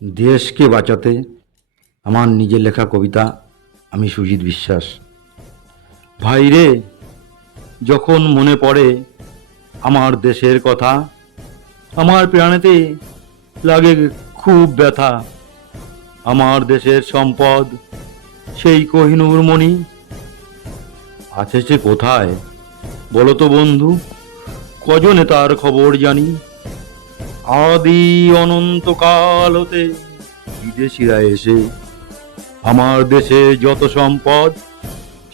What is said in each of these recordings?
দেশকে বাঁচাতে আমার নিজের লেখা কবিতা। আমি সুজিত বিশ্বাস। ভাইরে, যখন মনে পড়ে আমার দেশের কথা, আমার প্রাণেতে লাগে খুব ব্যথা। আমার দেশের সম্পদ সেই কোহিনূর মণি আছে সে কোথায় বলো তো বন্ধু? কজনে তার খবর জানি? আদি অনন্তকাল হতে বিদেশিরা এসে আমার দেশে যত সম্পদ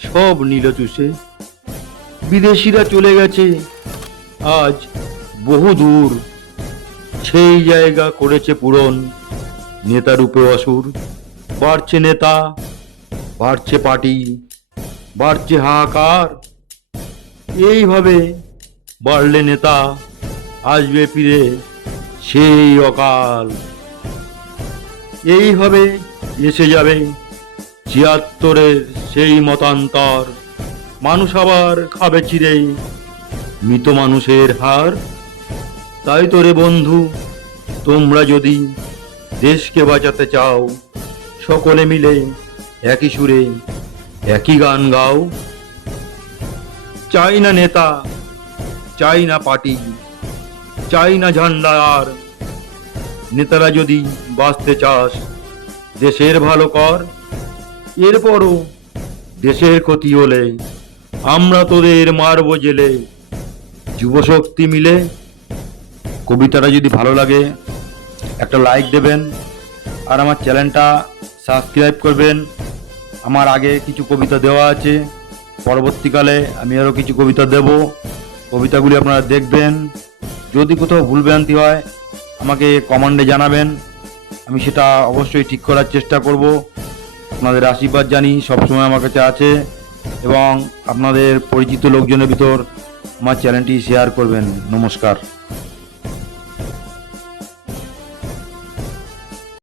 সব নিল চুষে। বিদেশিরা চলে গেছে আজ বহু দূর, সেই জায়গা করেছে পূরণ নেতা রূপে অসুর। বাড়ছে নেতা, বাড়ছে পার্টি, বাড়ছে হাহাকার। এইভাবে বাড়লে নেতা আসবে ফিরে সেই অকাল। এইভাবে এসে যাবে ৭৬-এর সেই মতান্তর। মানুষ আবার খাবে চিরে মৃত মানুষের হার। তাই তো রে বন্ধু, তোমরা যদি দেশকে বাঁচাতে চাও, সকলে মিলে একই সুরে একই গান গাও। চাই না নেতা, চাই না পার্টি, চাই না ঝান্ডা আর। নেতারা যদি বাঁচতে চাস দেশের ভালো কর। এরপরও দেশের ক্ষতি হলে আমরা তোদের মারব জেলে। যুবশক্তি মিলে। কবিতাটা যদি ভালো লাগে একটা লাইক দেবেন, আর আমার চ্যানেলটা সাবস্ক্রাইব করবেন। আমার আগে কিছু কবিতা দেওয়া আছে, পরবর্তীকালে আমি আরও কিছু কবিতা দেব। কবিতাগুলি আপনারা দেখবেন। যদি কোথাও ভুলভ্রান্তি হয় আমাকে কমেন্টে জানাবেন, আমি সেটা অবশ্যই ঠিক করার চেষ্টা করব। আপনাদের আশীর্বাদ জানি সবসময় আমার কাছে আছে, এবং আপনাদের পরিচিত লোকজনের ভিতর আমার চ্যানেলটি শেয়ার করবেন। নমস্কার।